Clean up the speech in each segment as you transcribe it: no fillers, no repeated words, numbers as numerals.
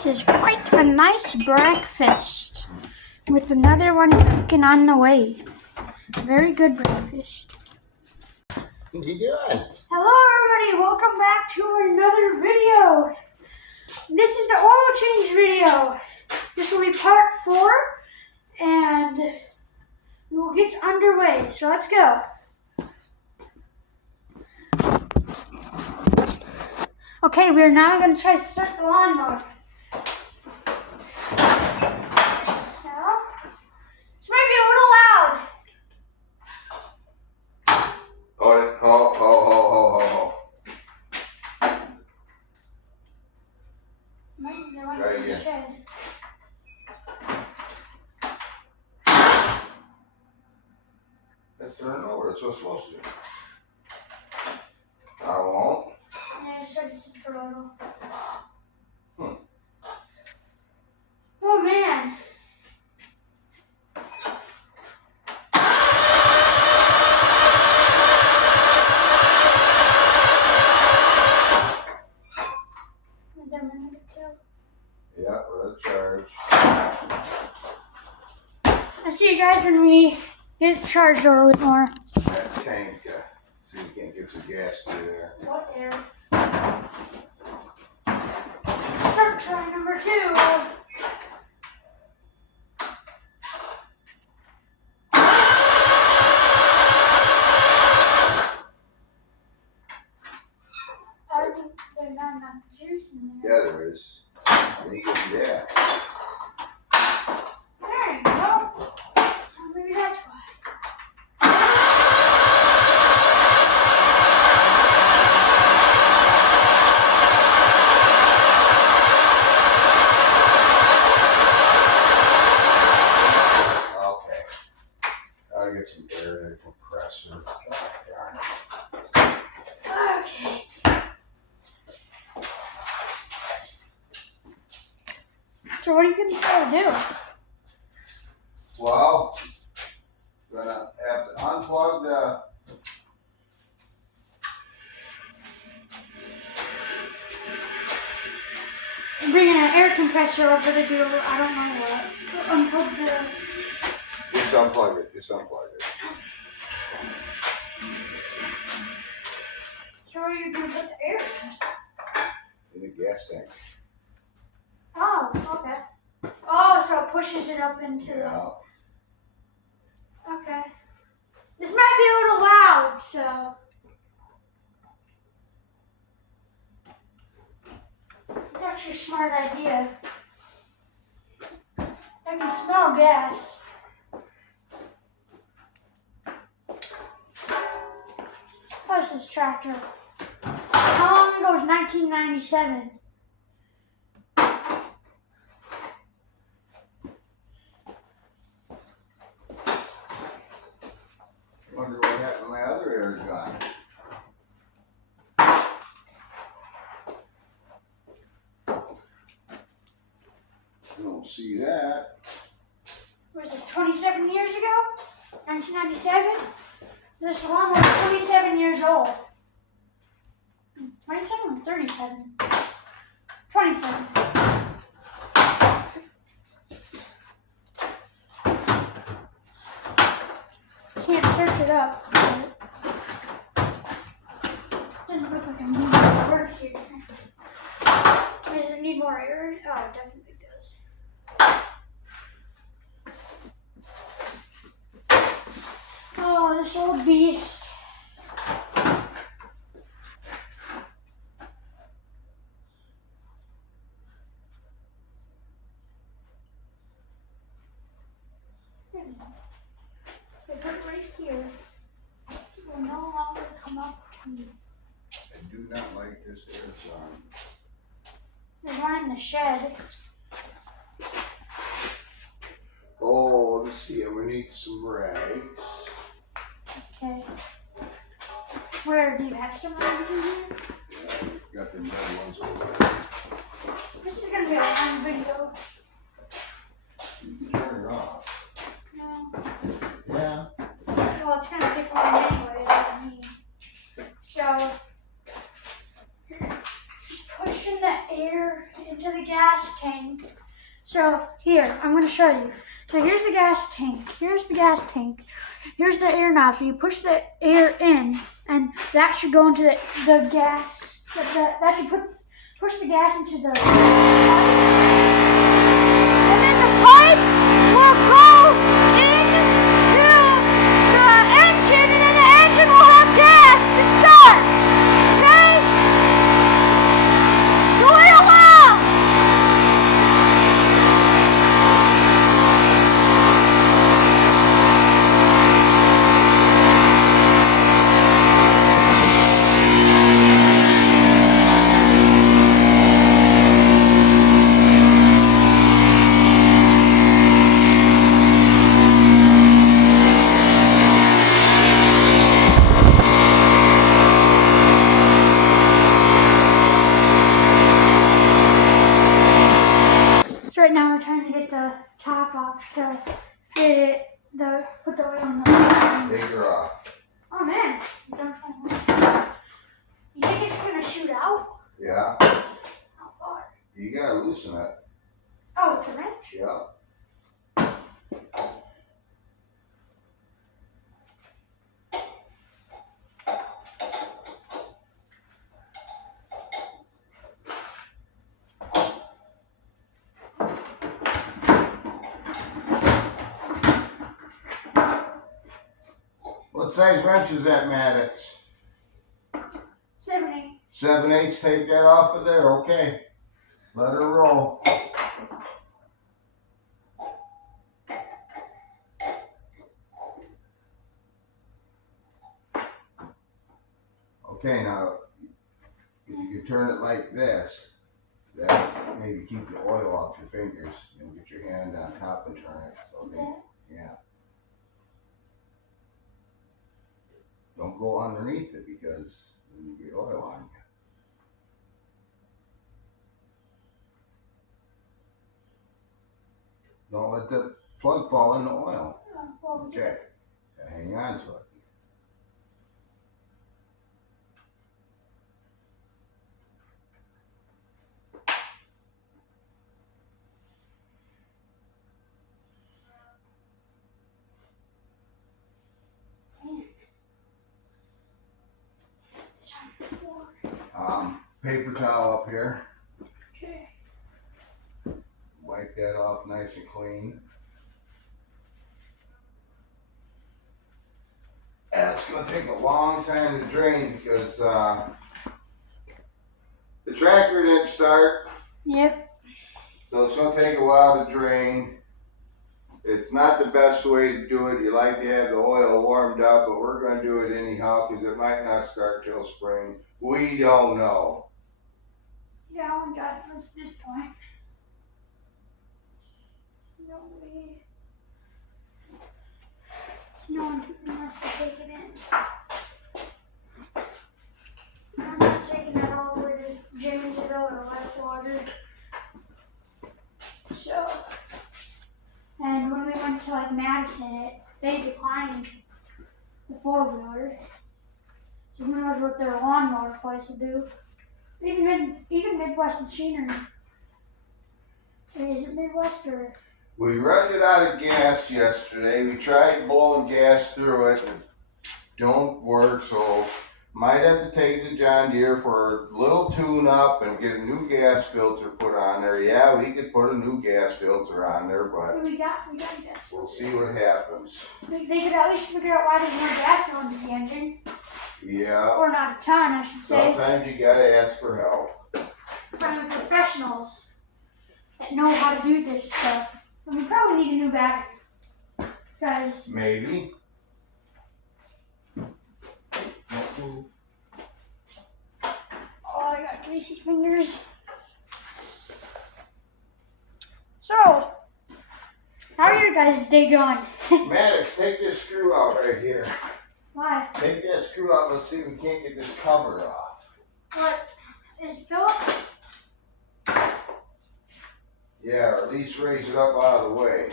This is quite a nice breakfast with another one cooking on the way. Very good breakfast. What you doing? Hello everybody, welcome back to another video. This is the oil change video. This will be part 4 and we will get underway. So let's go. Okay, we are now going to try to start the lawnmower. So, this might be a little loud. Hold it. Hold. Try again. Shed. Let's turn it over. That's what it's supposed to. I won't. Yeah, I started to sit for a little. Oh man. Yeah, let it charge. I'll see you guys when we get it charged a little bit more. That tank, so you can't get some gas through there. What air? Start try number 2. I think there's not enough juice in there. Yeah, there is. Ain't good gas. There you go. Well, maybe that's why. Okay. I'll get some air in the compressor. Oh, darn it. Okay. So what are you going to try to do? Well, gonna have to unplug the. I'm bringing an air compressor over to do, I don't know what. Unplug the... Just unplug it. So where are you going to put the air in? In the gas tank. Oh, okay. Oh, so it pushes it up into Yeah. the... Okay. This might be a little loud, so... It's actually a smart idea. I can smell gas. What's this tractor? How long ago was 1997? Wonder what happened to my other air gun. I don't see that. Was it 27 years ago? 1997? This one was 27 years old. 27 or 37? 27. Can't search it up. Doesn't look like I need more work here. Does it need more air? Oh, it definitely does. Oh, this old beast. They put it right here. It will no longer come up to me. I do not like this air gun. There's one in the shed. Oh, let's see. We need some rags. Okay. Where do you have some rags in here? Yeah, got the red ones over there. This is gonna be a long video. You can turn it off. No. Yeah. Well, it's gonna take long anyway, I mean. So, just pushing the air into the the gas tank. So here, I'm going to show you. So here's the gas tank. Here's the gas tank. Here's the air nozzle. You push the air in, and that should go into the gas. That should push the gas into the pipe. And then the pipe will go into the engine, and then the engine will have gas to start. Okay? So wait a while. So right now we're trying to get the top off to fit it, put the oil in the Take her off. Oh man. You think it's gonna shoot out? Yeah. How far? You gotta loosen it. Oh, it's a wrench? Yeah. What size wrench is that, Maddox? 7/8. 7/8. Take that off of there. Okay. Let her roll. Okay, now if you could turn it like this, that maybe keep the oil off your fingers. And get your hand on top and turn it. Okay. Yeah. Don't go underneath it because then you get oil on you. Don't let the plug fall in the oil. Okay. Hang on to it. Paper towel up here. Okay. Wipe that off nice and clean. That's going to take a long time to drain because the tractor didn't start. Yep. So it's going to take a while to drain. It's not the best way to do it. You like to have the oil warmed up, but we're going to do it anyhow because it might not start till spring. We don't know. Yeah, I only got it to this point. No way. No one wants to take it in. I'm not taking it all the way to Janesville or Whitewater. So, and when we went to like Madison, they declined the 4-wheeler. So who knows what their lawnmower place will do. Even Midwest Machinery. Is it Midwest or? We run out of gas yesterday. We tried blowing gas through it. It don't work, so might have to take the John Deere for a little tune up and get a new gas filter put on there. Yeah, we could put a new gas filter on there, but We got a gas. we'll see what happens. They could at least figure out why there's no gas going in the engine. Yeah. Or not a ton, I should say. Sometimes you gotta ask for help. From the professionals that know how to do this stuff. And we probably need a new battery. Because Maybe. Don't move. oh, I got greasy fingers. So, how are your guys' day going? Maddox, take this screw out right here. Why? Take that screw out. Let's see if we can't get this cover off. What? Is it Philip? Yeah, or at least raise it up out of the way.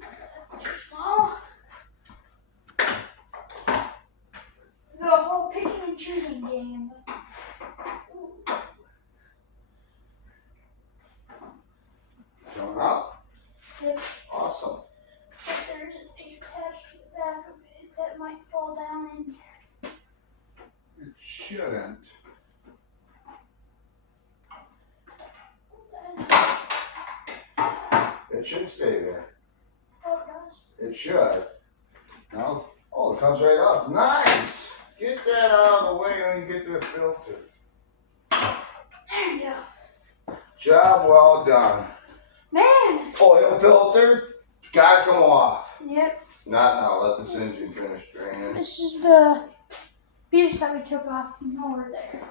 That's too small. The whole picking and choosing game. It should stay there. Oh, it does. It should. No? Oh, it comes right off. Nice! Get that out of the way when you get to the filter. There you go. Job well done. Man! Oil filter, gotta come off. Yep. Not now, let this engine finish draining. This is the piece that we took off over there.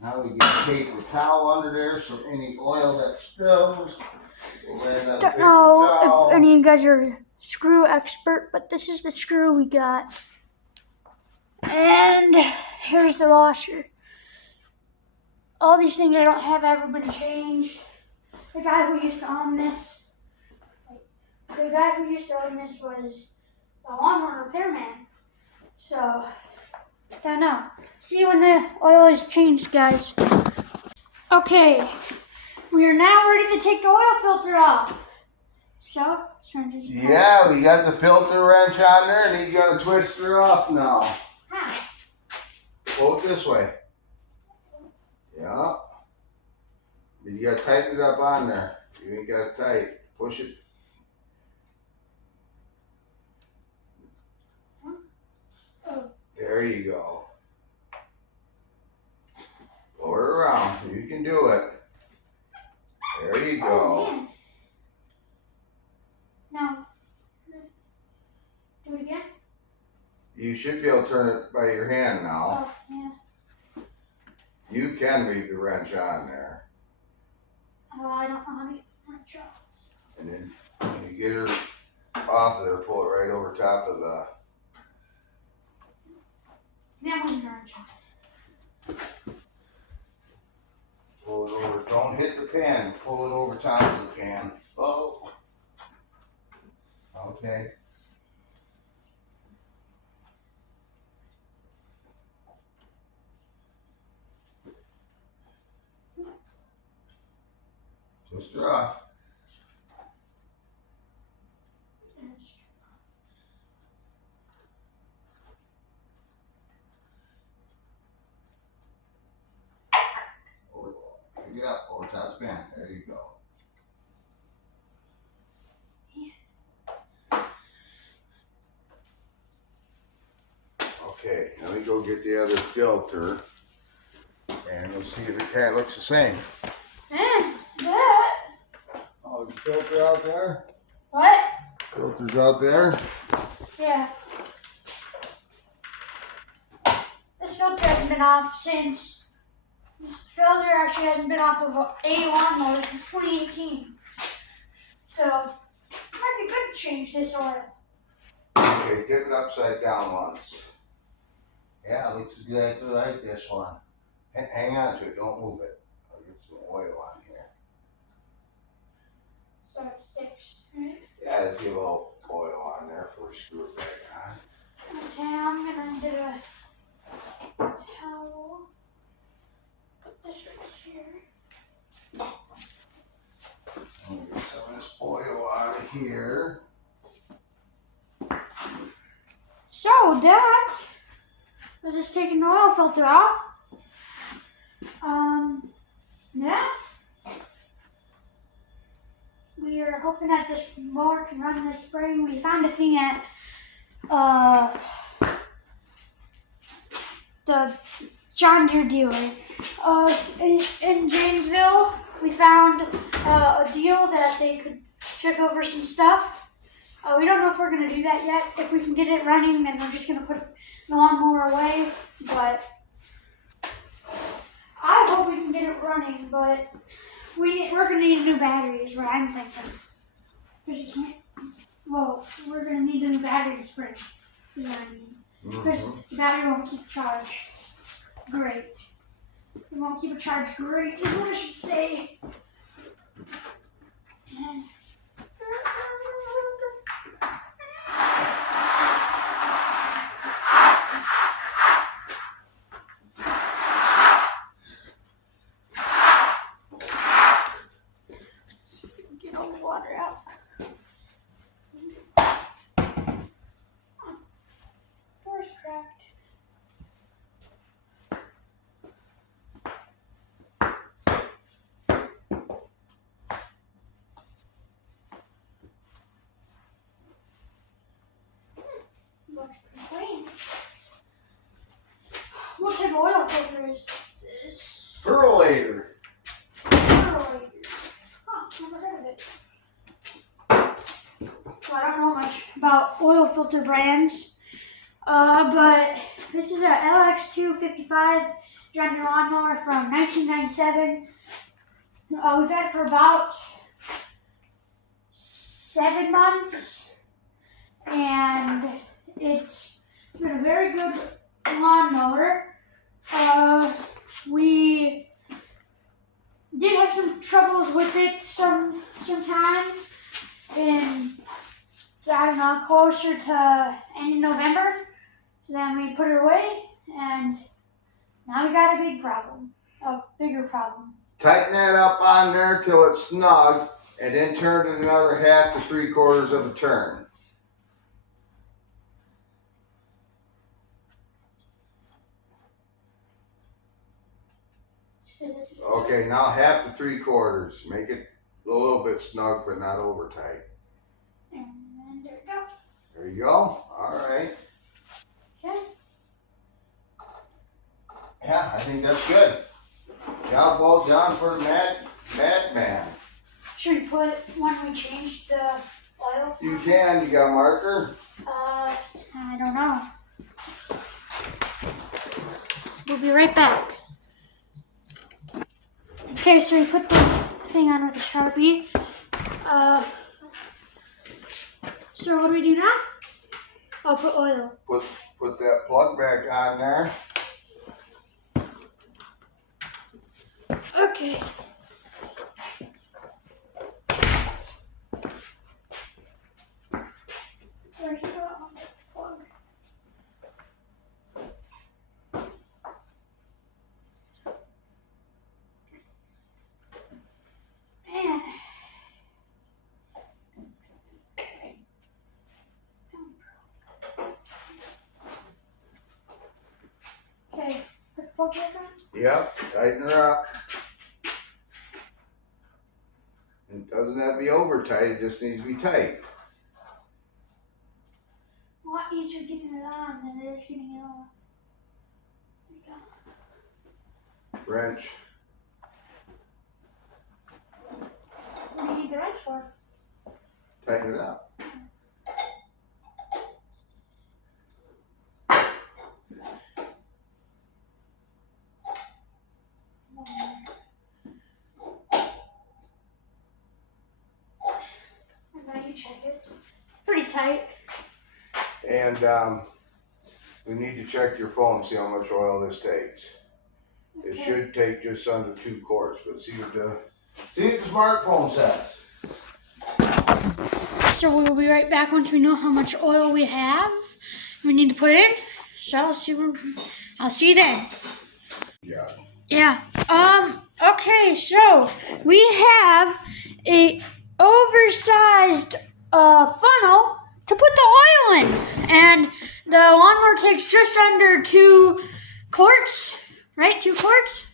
Now we get a paper towel under there so any oil that spills will land on the Don't paper know towel. if any of you guys are screw expert, but this is the screw we got. And here's the washer. All these things I don't have ever been changed. The guy who used to own this was a lawnmower repairman. So, I don't know. See you when the oil is changed, guys. Okay, we are now ready to take the oil filter off. So, Yeah, we got the filter wrench on there and you gotta twist her off now. How? Pull it this way. Yeah. You gotta tighten it up on there. You ain't got it tight. Push it. Oh. There you go. Pull her around. You can do it. There you go. Oh, man. Now, do it again? You should be able to turn it by your hand now. Oh, yeah. You can leave the wrench on there. Oh, I don't know how to get my chops. And then when you get her off of there, pull it right over top of the... Now I'm going to chop. Pull it over. Don't hit the pan. Pull it over top of the pan. Oh. Okay. Twist her off. Pick it up over top of the pan. There you go. Okay, let me go get the other filter and we'll see if it kind of looks the same. Man, that. Oh, the filter out there? What? Filter's out there? Yeah. This filter hasn't been off since. This filter actually hasn't been off of a lawnmower since 2018. So, it might be good to change this oil. Okay, get it upside down once. Yeah, it looks exactly like this one. Hang on to it, don't move it. I'll get some oil on here. So it sticks, right? Yeah, there's a little oil on there before we screw it back on. Okay, I'm gonna get a towel. Put this right here. I'm gonna get some of this oil out of here. So that was just taking the oil filter off. Yeah. We are hoping that this mower can run this spring. We found a thing at the John Deere dealer in Janesville. We found a deal that they could check over some stuff. We don't know if we're going to do that yet. If we can get it running, then we're just going to put the lawnmower away. But I hope we can get it running, but we're going to need a new battery is what I'm thinking. Because you can't, well, we're going to need a new battery to spring. You know what I mean? Because the battery won't keep charged. Great. It won't keep it charged great is what I should say. Get all the water out. Door's cracked. about oil filter brands. But this is a LX255 John Deere lawnmower from 1997. We've had it for about 7 months, and it's been a very good lawnmower. We did have some troubles with it sometime in, I don't know, closer to end of November. So then we put it away, and now we got a bigger problem. Tighten that up on there till it's snug, and then turn it another 1/2 to 3/4 of a turn. Okay, now 1/2 to 3/4. Make it a little bit snug, but not over tight. And then there we go. There you go. All right. Okay. Yeah, I think that's good. Job well done for the madman. Should we put when we change the oil? You can. You got a marker? I don't know. We'll be right back. Okay, so we put the thing on with a Sharpie. So what do we do now? I'll put oil. Put that plug back on there. Okay. Where's the plug? Man. Okay, put the plug back on. Yep, tighten her up. It doesn't have to be over tight, it just needs to be tight. A lot easier getting it on than it is getting it off. There we go. Wrench. What do you need the wrench for? Tighten it up. And now you check it. Pretty tight. And we need to check your phone, see how much oil this takes. Okay. It should take just under 2 quarts, but see what the smartphone says. So we'll be right back once we know how much oil we have. We need to put it in. So I'll see you then. Yeah. Yeah. Okay, so we have a oversized funnel to put the oil in. And the lawnmower takes just under 2 quarts, right? 2 quarts?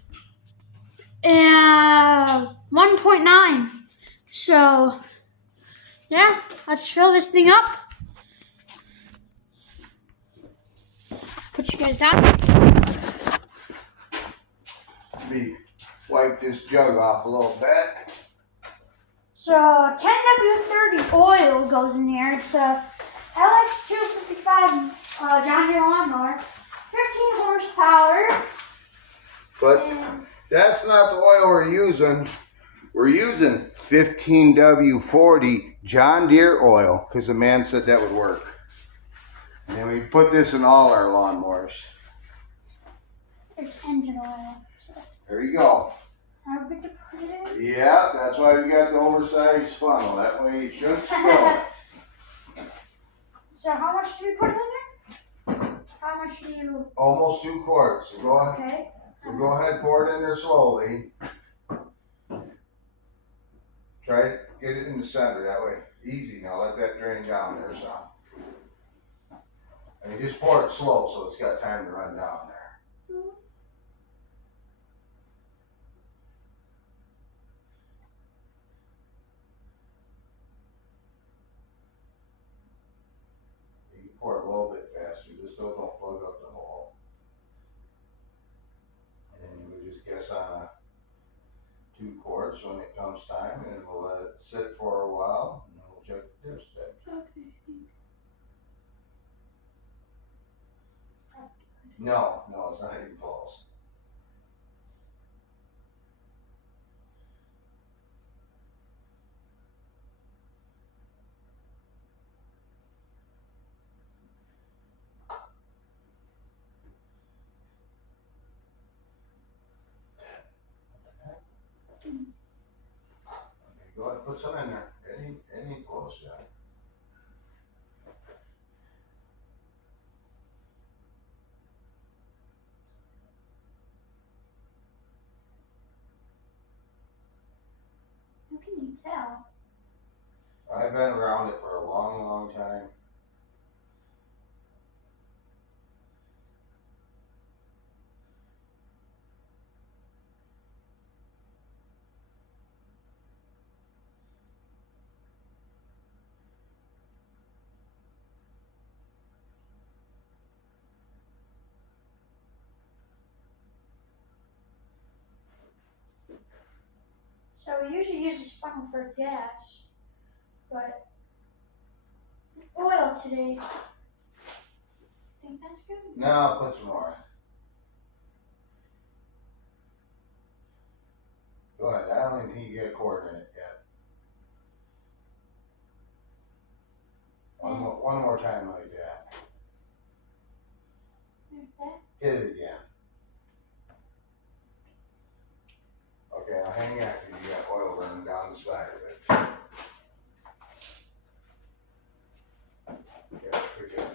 And 1.9. So, yeah, let's fill this thing up. Put you guys down. Let me wipe this jug off a little bit. So 10W30 oil goes in here. It's a LX255 John Deere lawnmower, 15 horsepower. But that's not the oil we're using. We're using 15W40 John Deere oil because the man said that would work. And then we put this in all our lawnmowers. It's engine oil. So There you go. how big to put it in? Yeah, that's why we got the oversized funnel. That way you shouldn't spill it. So how much do you put in there? How much do you? Almost 2 quarts. So go ahead. Okay. So go ahead, pour it in there slowly. Try to get it in the center that way. Easy. Now let that drain down there some. And you just pour it slow so it's got time to run down there. You can pour it a little bit faster, just so don't plug up the hole. And then you would just guess on a 2 quarts when it comes time, and then we'll let it sit for a while, and then we'll check the dipstick. Okay. No, it's not even close. Okay, go ahead and put some in there. It ain't close yet. How can you tell? I've been around it for a long, long time. So we usually use this funnel for gas, but oil today. Think that's good? No, put some more. Go ahead. I don't even think you get a quarter in it yet. One more time like that. There's that. Hit it again. Okay, now hang on because you got oil running down the side of it. Yeah, pretty good.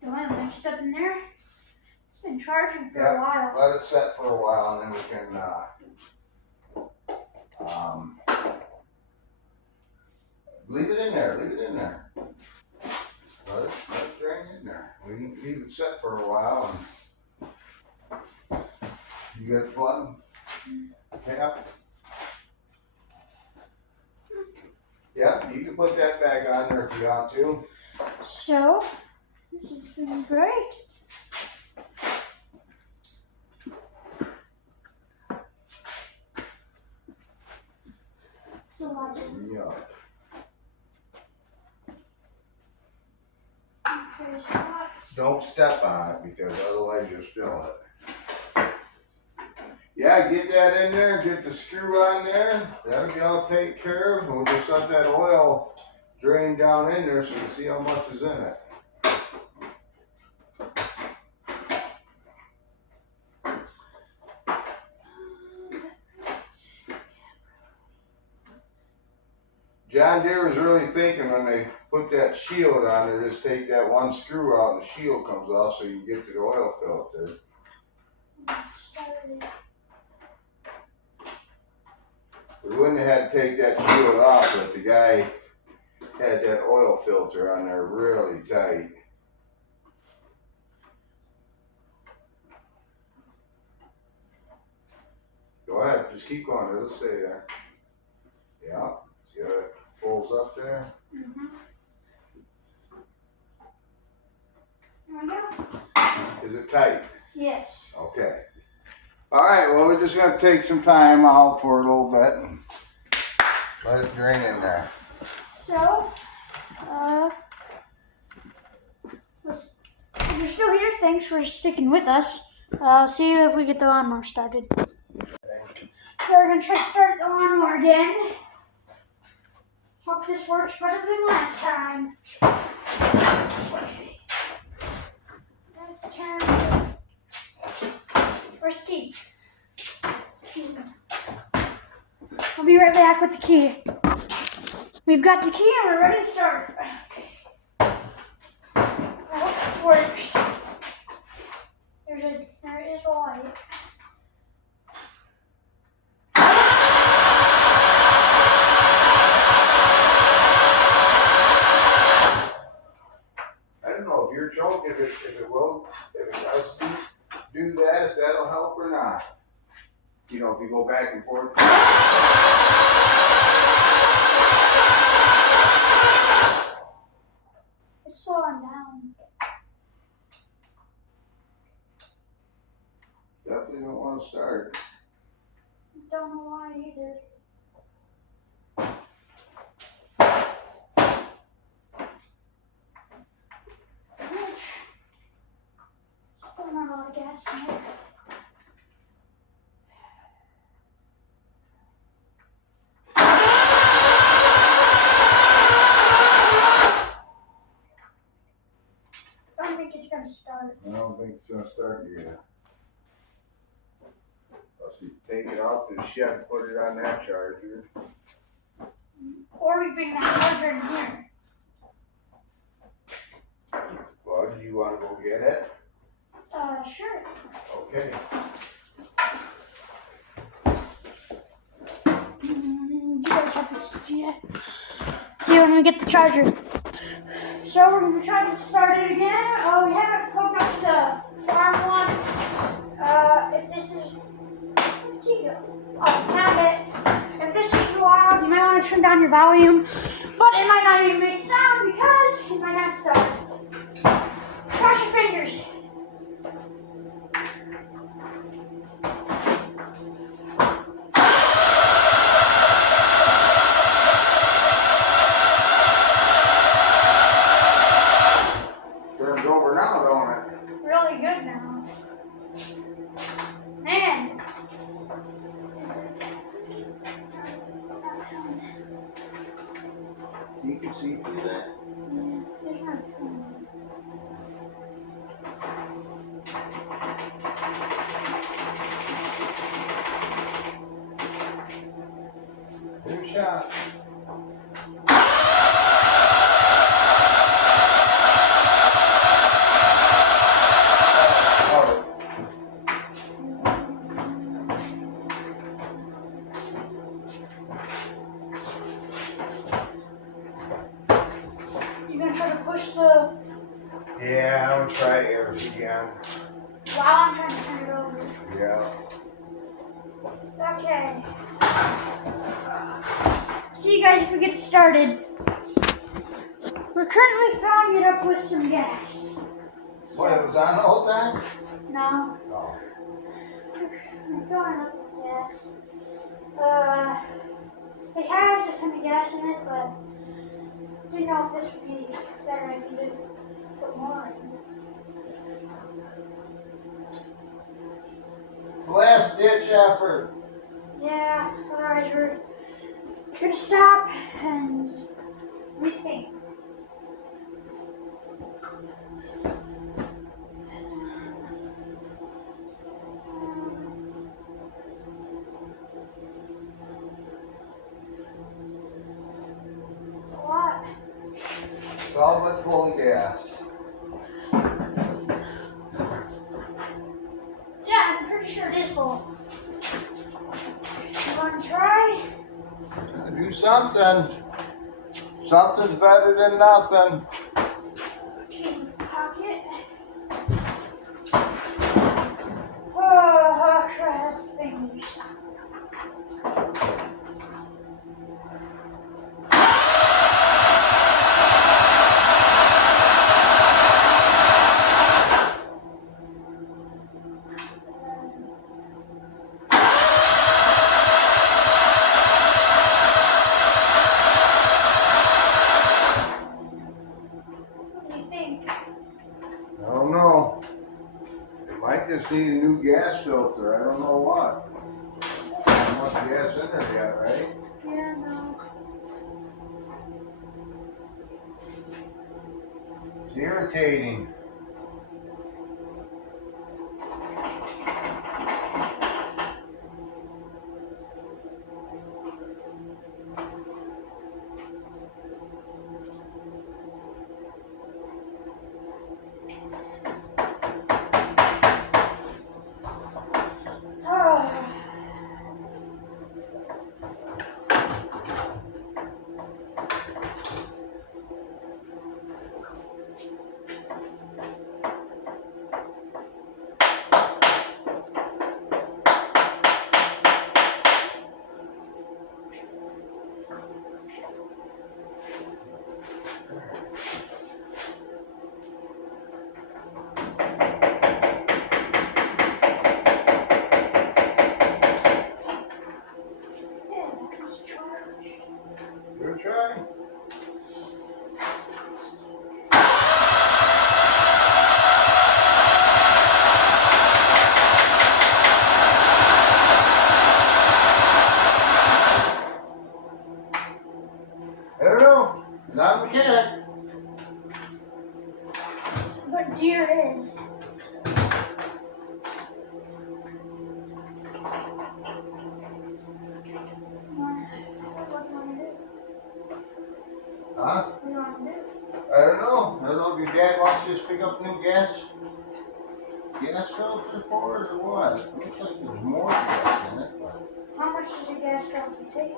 The oil mixed up in there. It's been charging for Yeah. a while. Let it set for a while and then we can leave it in there. Leave it in there. Let it drain in there. We can leave it set for a while. And you got the plug? Cap? Yeah, you can put that back on there if you want to. So, this is doing great. It's a lot of Yeah. there's lots. Don't step on it because otherwise you'll spill it. Yeah, get that in there, get the screw on there. That'll be all taken care of. We'll just let that oil drain down in there so you see how much is in it. John Deere was really thinking when they put that shield on there, just take that one screw out and the shield comes off so you can get to the oil filter. Started. We wouldn't have had to take that shield off, but the guy had that oil filter on there really tight. Go ahead, just keep going, it'll stay there. Yeah, see how it pulls up there? Mm-hmm. There we go. Is it tight? Yes. Okay. Alright, well we're just going to take some time out for a little bit and let it drain in there. So, if you're still here, thanks for sticking with us. I'll see you if we get the lawnmower started. So we're going to try to start the lawnmower again. Hope this works better than last time. Okay. Let's turn. Where's the key? She's gone. I'll be right back with the key. We've got the key and we're ready to start. Okay. I hope this works. There is a light. I don't know if you're joking, if it does do that, if that'll help or not. You know, if you go back and forth. It's slowing down. Definitely don't want to start. Don't know why either. not a lot of gas in there. I don't think it's gonna start. I don't think it's gonna start yet. Unless we take it out to the shed and put it on that charger. Or we bring that charger in here. Well, do you wanna go get it? Sure. Okay. You guys have to see when we get the charger. So we're gonna try to start it again. We haven't hooked up the farm one. If this is, where'd the key go? Oh, found it. If this is loud, you might want to turn down your volume, but it might not even make sound because it might not start. Cross your fingers. Turns over now, don't it? Really good now. Man. You can see through that. Yeah, there's not a ton. Good shot. You gonna try to push the Yeah, I'm gonna try air again. while I'm trying to turn it over. Yeah. Okay. See you guys if we get started. We're currently filling it up with some gas. What, it was on the whole time? No, No. we're filling it up with gas. It has a ton of gas in it, but I didn't know if this would be a better idea to put more in. Last ditch effort. Yeah, otherwise we're gonna stop and rethink. It's a lot. It's all but full of gas. Yeah, I'm pretty sure it is full. You wanna try? Do something. Something's better than nothing. Keys in the pocket. Oh, cross fingers. What do you think? I don't know. It might just need a new gas filter. I don't know what. Not much gas in there yet, right? Yeah, no. It's irritating. Huh? What do you want to do? I don't know. I don't know if your dad wants you to pick up new gas filter for it or what. Looks like there's more gas in it, but How much does a gas filter take?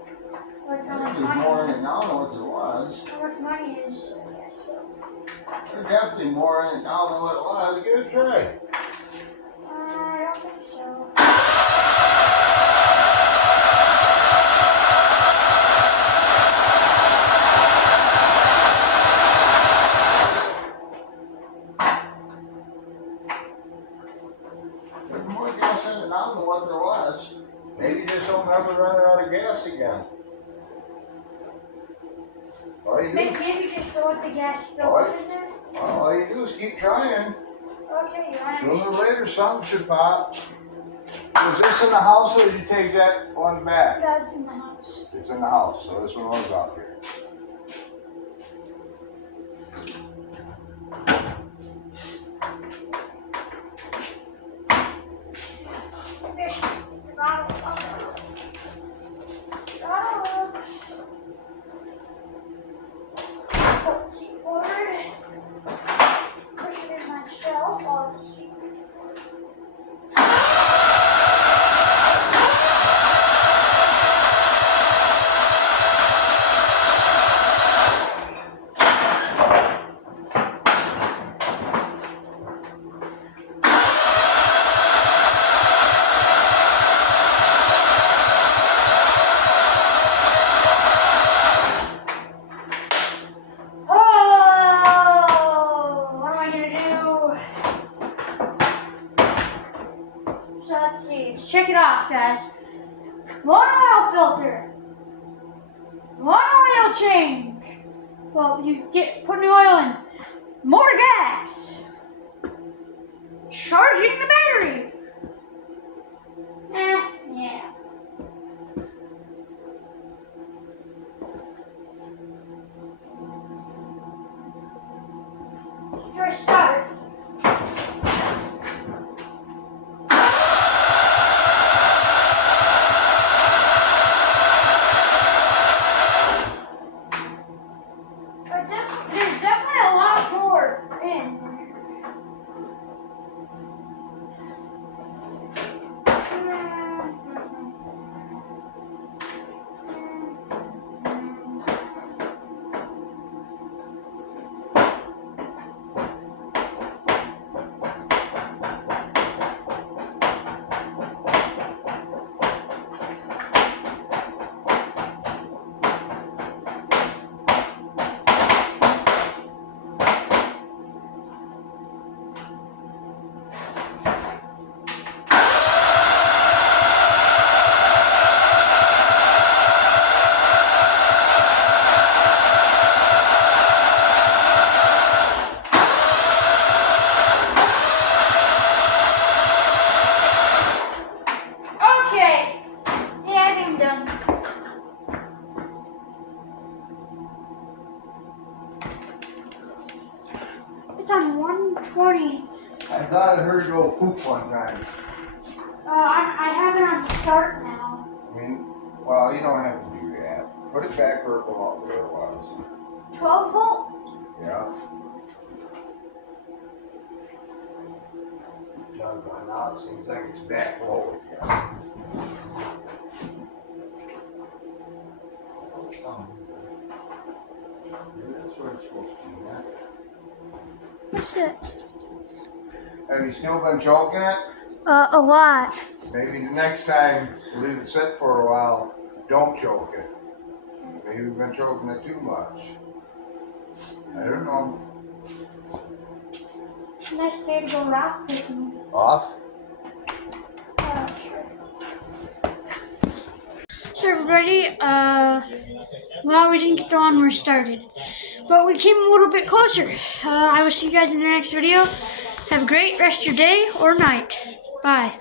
Like how I much think there's money? more in it now than what there was. How much money is a gas filter? There's definitely more in it now than what it was. Give it a try. I don't think so. There's more gas in it now than what there was. Maybe you just don't ever run out of gas again. All you do, Maybe just throw the gas Alright. filter in there. all you do is keep trying. Okay, I Sooner understand. or later, something should pop. Was this in the house or did you take that one back? That's in the house. It's in the house, so this one was out here. Fish. Got Put the seat forward. Push it in myself on the seat forward. Oh, what am I gonna do? So let's see. Let's check it off, guys. One oil filter. One oil change. Well, you put new oil in. More gas. Charging the battery. Yeah. Let's try start. There's definitely a lot more in. Okay. Yeah, I think I'm done. It's on 120. I thought I heard you go poop one time. I have it on start now. I mean, well, you don't have to do that. Put it back where it was. 12 volt? Yeah. Doggone, now it seems like it's back low again. Maybe that's where it's supposed to be at. What's it? Have you still been choking it? A lot. Maybe the next time you leave it sit for a while, don't choke it. Maybe you've been choking it too much. I don't know. Nice day to go rock picking. Off? Sure. So everybody, well, we didn't get the lawnmower started, but we came a little bit closer. I will see you guys in the next video. Have a great rest of your day or night. Bye.